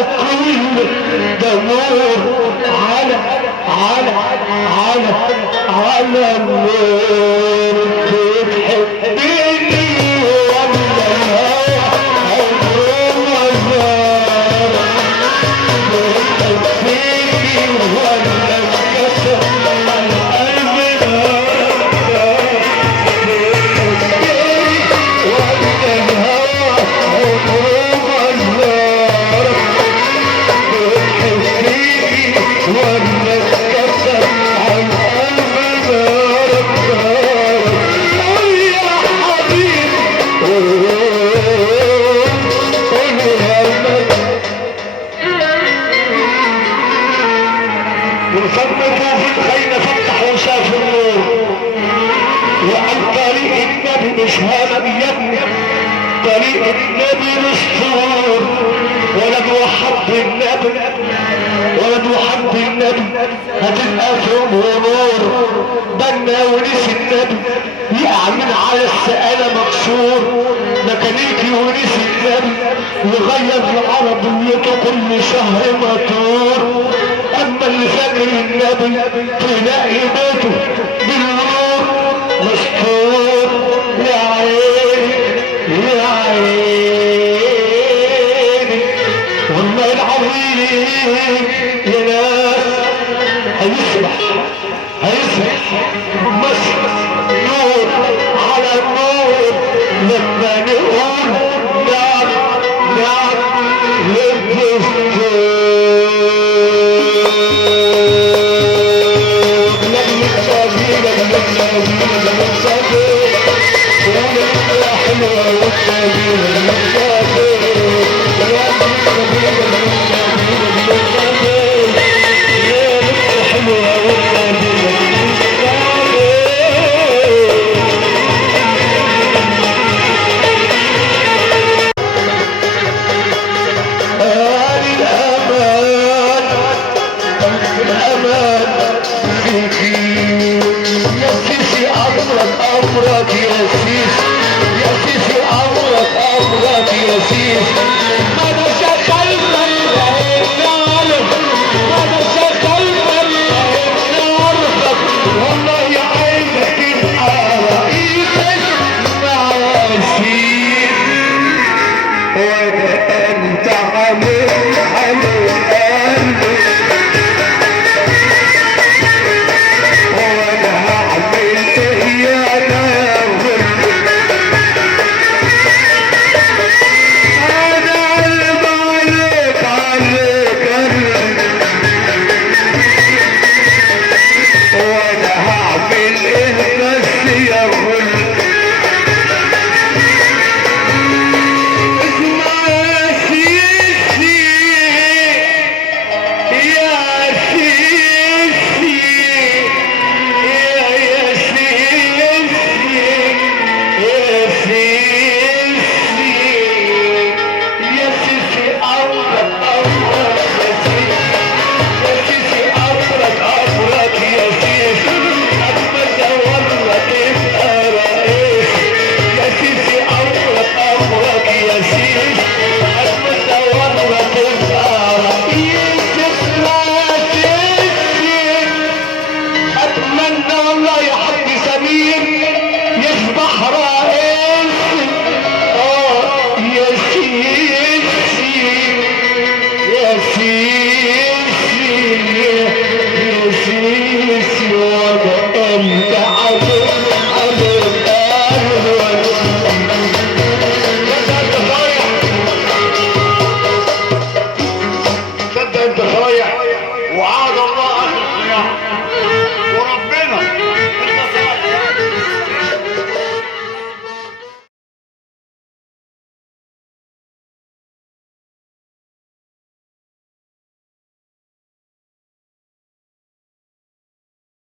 كل دمور على النور بتحبني ولا الهوى عمره ما زار بتحبني ولا انكسر القلب نار بتحبني ولا الهوى عمره ما زار بتحبني ولا انكسر وصدقوا في الخيل فتح وشاف النور وعن طريق النبي مش هذا بيدنا طريق النبي مسطور ولد وحب النبي هتبقى فيهم نور بنا ونس النبي يعمل على السقالة مكسور ميكانيكي ونس النبي يغير عربيته كل شهر مطور اما اللي فاكر النبي تلاقي بيته بالنور مستور يا عيني والله العظيم يا